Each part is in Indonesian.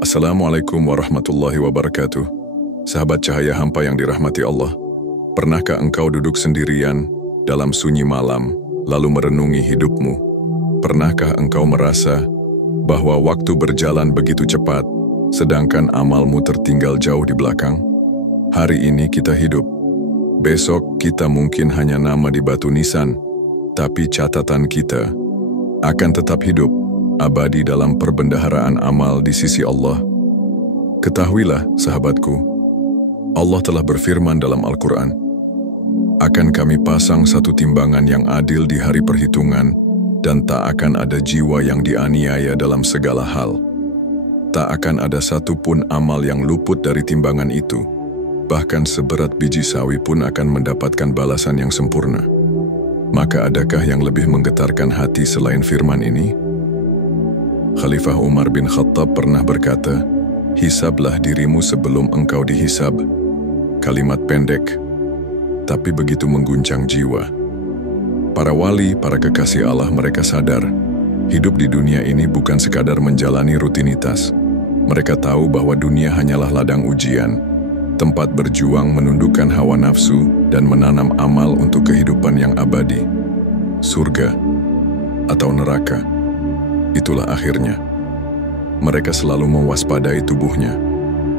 Assalamualaikum warahmatullahi wabarakatuh. Sahabat cahaya hampa yang dirahmati Allah, pernahkah engkau duduk sendirian dalam sunyi malam lalu merenungi hidupmu? Pernahkah engkau merasa bahwa waktu berjalan begitu cepat sedangkan amalmu tertinggal jauh di belakang? Hari ini kita hidup, besok kita mungkin hanya nama di batu nisan, tapi catatan kita akan tetap hidup abadi dalam perbendaharaan amal di sisi Allah. Ketahuilah, sahabatku, Allah telah berfirman dalam Al-Quran, "Akan kami pasang satu timbangan yang adil di hari perhitungan, dan tak akan ada jiwa yang dianiaya dalam segala hal. Tak akan ada satu pun amal yang luput dari timbangan itu, bahkan seberat biji sawi pun akan mendapatkan balasan yang sempurna." Maka adakah yang lebih menggetarkan hati selain firman ini? Khalifah Umar bin Khattab pernah berkata, "Hisablah dirimu sebelum engkau dihisab." Kalimat pendek, tapi begitu mengguncang jiwa. Para wali, para kekasih Allah, mereka sadar, hidup di dunia ini bukan sekadar menjalani rutinitas. Mereka tahu bahwa dunia hanyalah ladang ujian, tempat berjuang menundukkan hawa nafsu dan menanam amal untuk kehidupan yang abadi. Surga atau neraka, itulah akhirnya. Mereka selalu mewaspadai tubuhnya.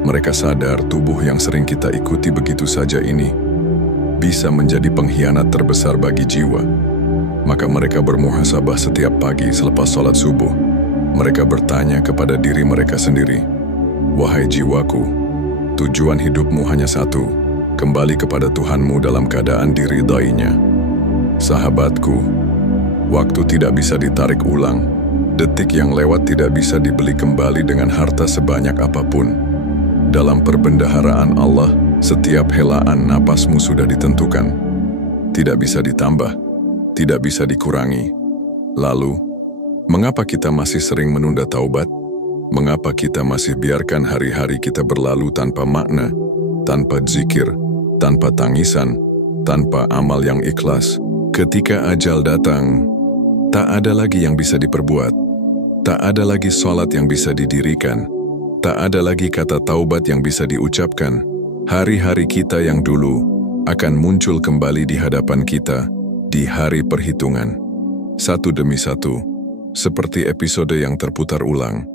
Mereka sadar tubuh yang sering kita ikuti begitu saja ini bisa menjadi pengkhianat terbesar bagi jiwa. Maka mereka bermuhasabah setiap pagi selepas sholat subuh. Mereka bertanya kepada diri mereka sendiri, "Wahai jiwaku, tujuan hidupmu hanya satu, kembali kepada Tuhanmu dalam keadaan diridainya." Sahabatku, waktu tidak bisa ditarik ulang. Detik yang lewat tidak bisa dibeli kembali dengan harta sebanyak apapun. Dalam perbendaharaan Allah, setiap helaan napasmu sudah ditentukan. Tidak bisa ditambah, tidak bisa dikurangi. Lalu, mengapa kita masih sering menunda taubat? Mengapa kita masih biarkan hari-hari kita berlalu tanpa makna, tanpa zikir, tanpa tangisan, tanpa amal yang ikhlas? Ketika ajal datang, tak ada lagi yang bisa diperbuat. Tak ada lagi sholat yang bisa didirikan. Tak ada lagi kata taubat yang bisa diucapkan. Hari-hari kita yang dulu akan muncul kembali di hadapan kita di hari perhitungan. Satu demi satu, seperti episode yang terputar ulang.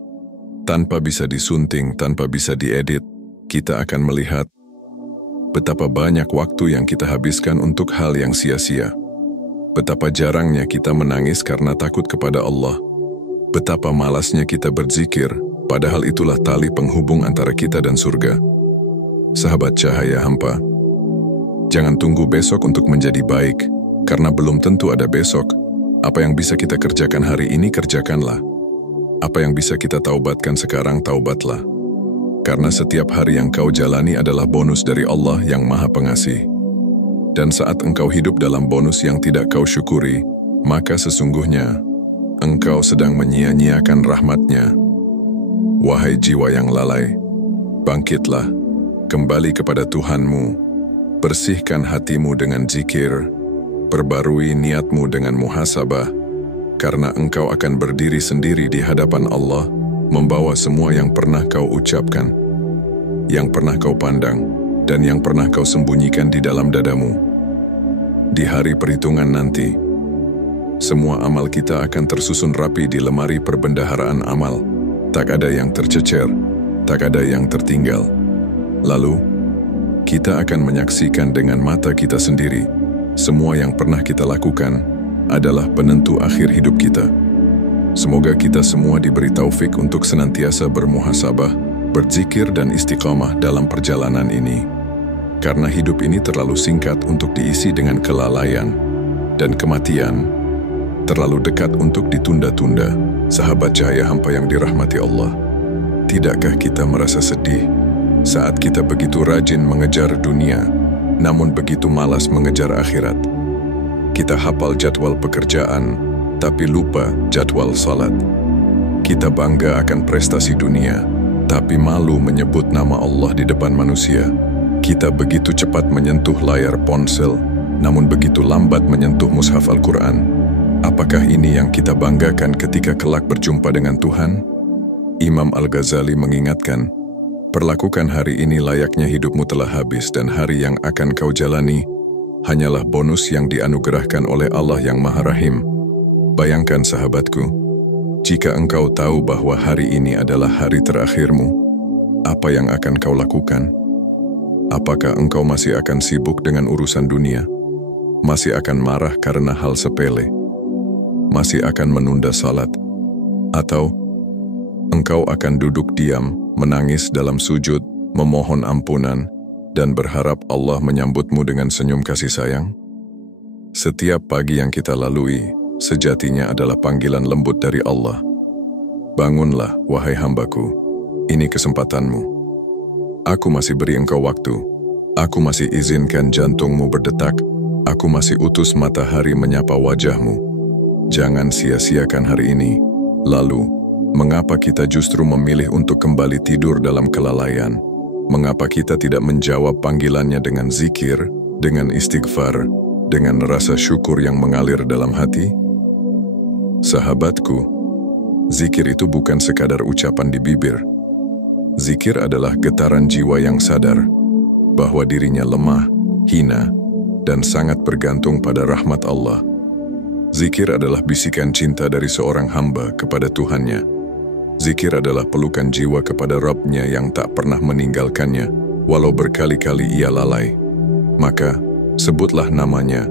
Tanpa bisa disunting, tanpa bisa diedit, kita akan melihat betapa banyak waktu yang kita habiskan untuk hal yang sia-sia. Betapa jarangnya kita menangis karena takut kepada Allah. Betapa malasnya kita berzikir, padahal itulah tali penghubung antara kita dan surga. Sahabat cahaya hampa, jangan tunggu besok untuk menjadi baik, karena belum tentu ada besok. Apa yang bisa kita kerjakan hari ini, kerjakanlah. Apa yang bisa kita taubatkan sekarang, taubatlah. Karena setiap hari yang kau jalani adalah bonus dari Allah yang Maha Pengasih. Dan saat engkau hidup dalam bonus yang tidak kau syukuri, maka sesungguhnya engkau sedang menyia-nyiakan rahmat-Nya. Wahai jiwa yang lalai, bangkitlah, kembali kepada Tuhanmu, bersihkan hatimu dengan zikir, perbarui niatmu dengan muhasabah, karena engkau akan berdiri sendiri di hadapan Allah, membawa semua yang pernah kau ucapkan, yang pernah kau pandang, dan yang pernah kau sembunyikan di dalam dadamu. Di hari perhitungan nanti, semua amal kita akan tersusun rapi di lemari perbendaharaan amal. Tak ada yang tercecer, tak ada yang tertinggal. Lalu, kita akan menyaksikan dengan mata kita sendiri, semua yang pernah kita lakukan adalah penentu akhir hidup kita. Semoga kita semua diberi taufik untuk senantiasa bermuhasabah, berzikir dan istiqamah dalam perjalanan ini. Karena hidup ini terlalu singkat untuk diisi dengan kelalaian, dan kematian terlalu dekat untuk ditunda-tunda. Sahabat cahaya hampa yang dirahmati Allah, tidakkah kita merasa sedih saat kita begitu rajin mengejar dunia, namun begitu malas mengejar akhirat? Kita hafal jadwal pekerjaan, tapi lupa jadwal salat. Kita bangga akan prestasi dunia, tapi malu menyebut nama Allah di depan manusia. Kita begitu cepat menyentuh layar ponsel, namun begitu lambat menyentuh mushaf Al-Quran. Apakah ini yang kita banggakan ketika kelak berjumpa dengan Tuhan? Imam Al-Ghazali mengingatkan, perlakukan hari ini layaknya hidupmu telah habis dan hari yang akan kau jalani hanyalah bonus yang dianugerahkan oleh Allah yang Maha Rahim. Bayangkan sahabatku, jika engkau tahu bahwa hari ini adalah hari terakhirmu, apa yang akan kau lakukan? Apakah engkau masih akan sibuk dengan urusan dunia? Masih akan marah karena hal sepele? Masih akan menunda salat? Atau engkau akan duduk diam, menangis dalam sujud, memohon ampunan, dan berharap Allah menyambutmu dengan senyum kasih sayang? Setiap pagi yang kita lalui, sejatinya adalah panggilan lembut dari Allah. Bangunlah, wahai hambaku, ini kesempatanmu. Aku masih beri engkau waktu. Aku masih izinkan jantungmu berdetak. Aku masih utus matahari menyapa wajahmu. Jangan sia-siakan hari ini. Lalu, mengapa kita justru memilih untuk kembali tidur dalam kelalaian? Mengapa kita tidak menjawab panggilannya dengan zikir, dengan istighfar, dengan rasa syukur yang mengalir dalam hati? Sahabatku, zikir itu bukan sekadar ucapan di bibir. Zikir adalah getaran jiwa yang sadar bahwa dirinya lemah, hina, dan sangat bergantung pada rahmat Allah. Zikir adalah bisikan cinta dari seorang hamba kepada Tuhannya. Zikir adalah pelukan jiwa kepada Rabb-Nya yang tak pernah meninggalkannya, walau berkali-kali ia lalai. Maka, sebutlah namanya,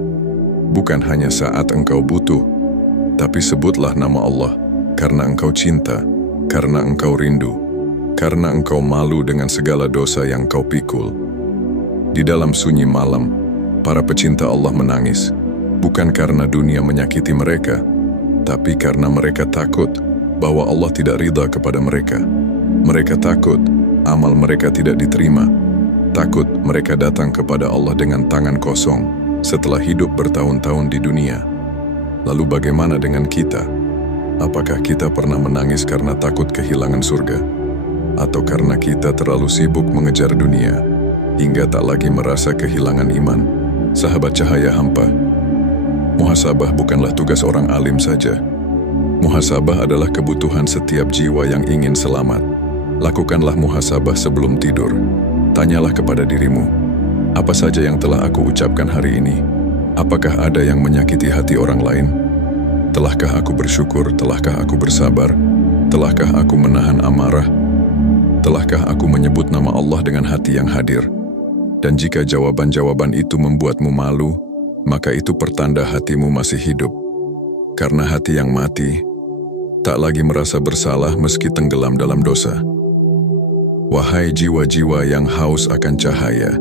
bukan hanya saat engkau butuh, tapi sebutlah nama Allah, karena engkau cinta, karena engkau rindu, karena engkau malu dengan segala dosa yang kau pikul. Di dalam sunyi malam, para pecinta Allah menangis, bukan karena dunia menyakiti mereka, tapi karena mereka takut bahwa Allah tidak ridha kepada mereka. Mereka takut amal mereka tidak diterima. Takut mereka datang kepada Allah dengan tangan kosong setelah hidup bertahun-tahun di dunia. Lalu bagaimana dengan kita? Apakah kita pernah menangis karena takut kehilangan surga? Atau karena kita terlalu sibuk mengejar dunia hingga tak lagi merasa kehilangan iman? Sahabat cahaya hampa, muhasabah bukanlah tugas orang alim saja. Muhasabah adalah kebutuhan setiap jiwa yang ingin selamat. Lakukanlah muhasabah sebelum tidur. Tanyalah kepada dirimu, apa saja yang telah aku ucapkan hari ini? Apakah ada yang menyakiti hati orang lain? Telahkah aku bersyukur? Telahkah aku bersabar? Telahkah aku menahan amarah? Telahkah aku menyebut nama Allah dengan hati yang hadir? Dan jika jawaban-jawaban itu membuatmu malu, maka itu pertanda hatimu masih hidup. Karena hati yang mati, tak lagi merasa bersalah meski tenggelam dalam dosa. Wahai jiwa-jiwa yang haus akan cahaya,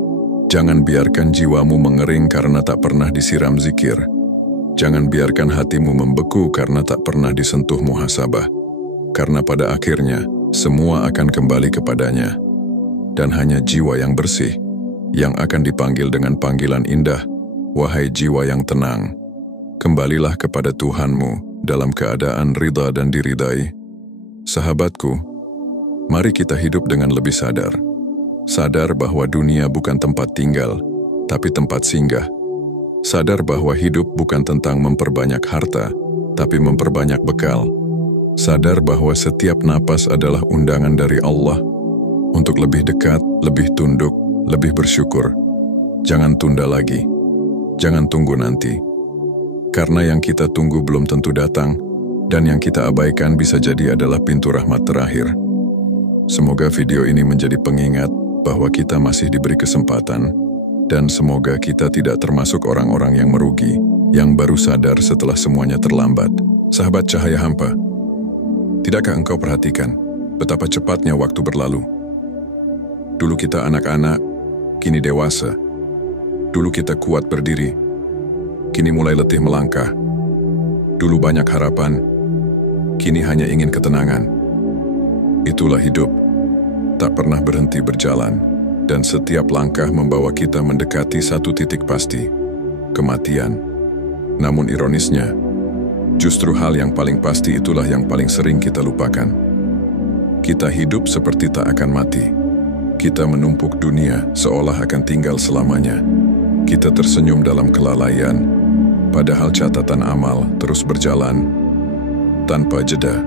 jangan biarkan jiwamu mengering karena tak pernah disiram zikir. Jangan biarkan hatimu membeku karena tak pernah disentuh muhasabah. Karena pada akhirnya, semua akan kembali kepadanya. Dan hanya jiwa yang bersih, yang akan dipanggil dengan panggilan indah, wahai jiwa yang tenang. Kembalilah kepada Tuhanmu dalam keadaan ridha dan diridai. Sahabatku, mari kita hidup dengan lebih sadar. Sadar bahwa dunia bukan tempat tinggal, tapi tempat singgah. Sadar bahwa hidup bukan tentang memperbanyak harta, tapi memperbanyak bekal. Sadar bahwa setiap napas adalah undangan dari Allah untuk lebih dekat, lebih tunduk, lebih bersyukur. Jangan tunda lagi. Jangan tunggu nanti. Karena yang kita tunggu belum tentu datang, dan yang kita abaikan bisa jadi adalah pintu rahmat terakhir. Semoga video ini menjadi pengingat bahwa kita masih diberi kesempatan, dan semoga kita tidak termasuk orang-orang yang merugi, yang baru sadar setelah semuanya terlambat. Sahabat cahaya hampa, tidakkah engkau perhatikan betapa cepatnya waktu berlalu? Dulu kita anak-anak, kini dewasa. Dulu kita kuat berdiri, kini mulai letih melangkah. Dulu banyak harapan, kini hanya ingin ketenangan. Itulah hidup, tak pernah berhenti berjalan, dan setiap langkah membawa kita mendekati satu titik pasti, kematian. Namun ironisnya, justru hal yang paling pasti itulah yang paling sering kita lupakan. Kita hidup seperti tak akan mati. Kita menumpuk dunia seolah akan tinggal selamanya. Kita tersenyum dalam kelalaian, padahal catatan amal terus berjalan tanpa jeda.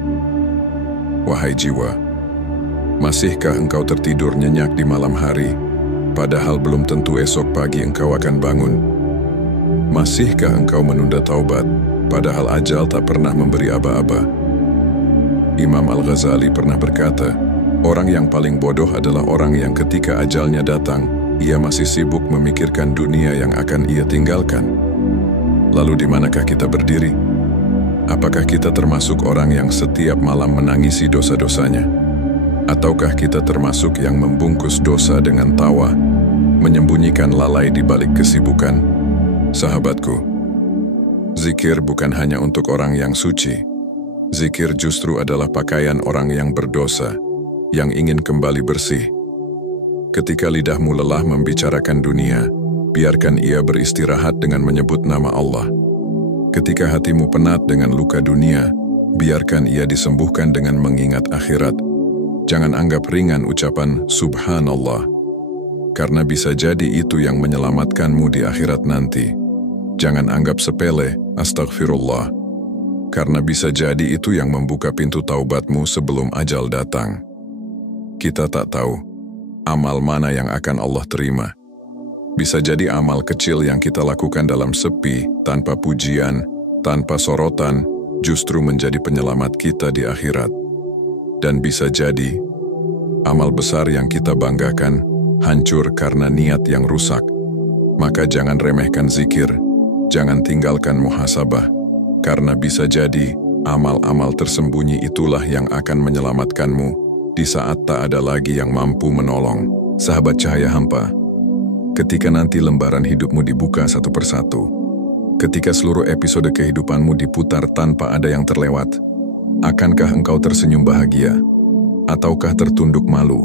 Wahai jiwa, Masihkah engkau tertidur nyenyak di malam hari, padahal belum tentu esok pagi engkau akan bangun? Masihkah engkau menunda taubat, padahal ajal tak pernah memberi aba-aba? Imam Al-Ghazali pernah berkata, orang yang paling bodoh adalah orang yang ketika ajalnya datang, ia masih sibuk memikirkan dunia yang akan ia tinggalkan. Lalu di manakah kita berdiri? Apakah kita termasuk orang yang setiap malam menangisi dosa-dosanya? Ataukah kita termasuk yang membungkus dosa dengan tawa, menyembunyikan lalai di balik kesibukan? Sahabatku, zikir bukan hanya untuk orang yang suci. Zikir justru adalah pakaian orang yang berdosa, yang ingin kembali bersih. Ketika lidahmu lelah membicarakan dunia, biarkan ia beristirahat dengan menyebut nama Allah. Ketika hatimu penat dengan luka dunia, biarkan ia disembuhkan dengan mengingat akhirat. Jangan anggap ringan ucapan Subhanallah, karena bisa jadi itu yang menyelamatkanmu di akhirat nanti. Jangan anggap sepele Astaghfirullah, karena bisa jadi itu yang membuka pintu taubatmu sebelum ajal datang. Kita tak tahu amal mana yang akan Allah terima. Bisa jadi amal kecil yang kita lakukan dalam sepi, tanpa pujian, tanpa sorotan, justru menjadi penyelamat kita di akhirat. Dan bisa jadi, amal besar yang kita banggakan hancur karena niat yang rusak. Maka jangan remehkan zikir, jangan tinggalkan muhasabah, karena bisa jadi amal-amal tersembunyi itulah yang akan menyelamatkanmu di saat tak ada lagi yang mampu menolong. Sahabat cahaya hampa, ketika nanti lembaran hidupmu dibuka satu persatu, ketika seluruh episode kehidupanmu diputar tanpa ada yang terlewat, akankah engkau tersenyum bahagia? Ataukah tertunduk malu?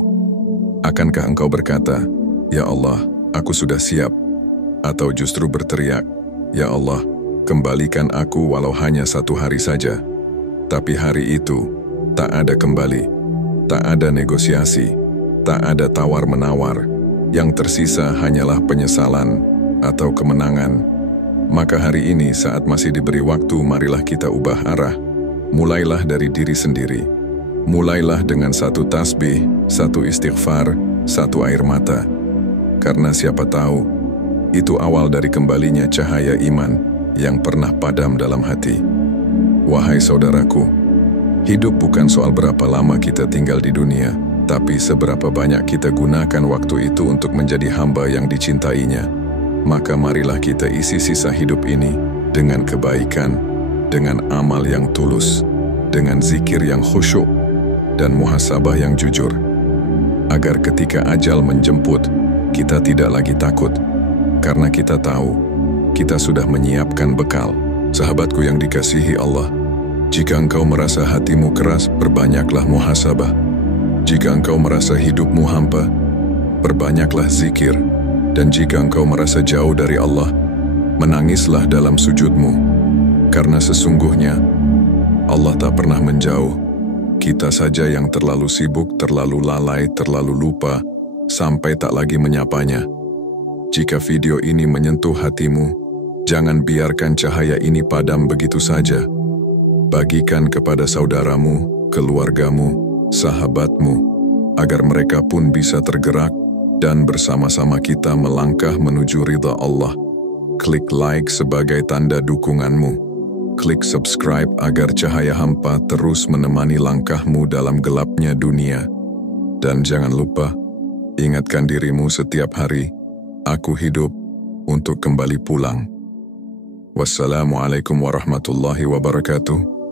Akankah engkau berkata, "Ya Allah, aku sudah siap"? Atau justru berteriak, "Ya Allah, kembalikan aku walau hanya satu hari saja"? Tapi hari itu, tak ada kembali, tak ada negosiasi, tak ada tawar-menawar. Yang tersisa hanyalah penyesalan atau kemenangan. Maka hari ini saat masih diberi waktu, marilah kita ubah arah. Mulailah dari diri sendiri. Mulailah dengan satu tasbih, satu istighfar, satu air mata. Karena siapa tahu, itu awal dari kembalinya cahaya iman yang pernah padam dalam hati. Wahai saudaraku, hidup bukan soal berapa lama kita tinggal di dunia, tapi seberapa banyak kita gunakan waktu itu untuk menjadi hamba yang dicintainya. Maka marilah kita isi sisa hidup ini dengan kebaikan, dengan amal yang tulus, dengan zikir yang khusyuk, dan muhasabah yang jujur. Agar ketika ajal menjemput, kita tidak lagi takut, karena kita tahu, kita sudah menyiapkan bekal. Sahabatku yang dikasihi Allah, jika engkau merasa hatimu keras, perbanyaklah muhasabah. Jika engkau merasa hidupmu hampa, perbanyaklah zikir. Dan jika engkau merasa jauh dari Allah, menangislah dalam sujudmu. Karena sesungguhnya, Allah tak pernah menjauh. Kita saja yang terlalu sibuk, terlalu lalai, terlalu lupa, sampai tak lagi menyapanya. Jika video ini menyentuh hatimu, jangan biarkan cahaya ini padam begitu saja. Bagikan kepada saudaramu, keluargamu, sahabatmu, agar mereka pun bisa tergerak dan bersama-sama kita melangkah menuju ridha Allah. Klik like sebagai tanda dukunganmu. Klik subscribe agar cahaya hampa terus menemani langkahmu dalam gelapnya dunia. Dan jangan lupa, ingatkan dirimu setiap hari, aku hidup untuk kembali pulang. Wassalamualaikum warahmatullahi wabarakatuh.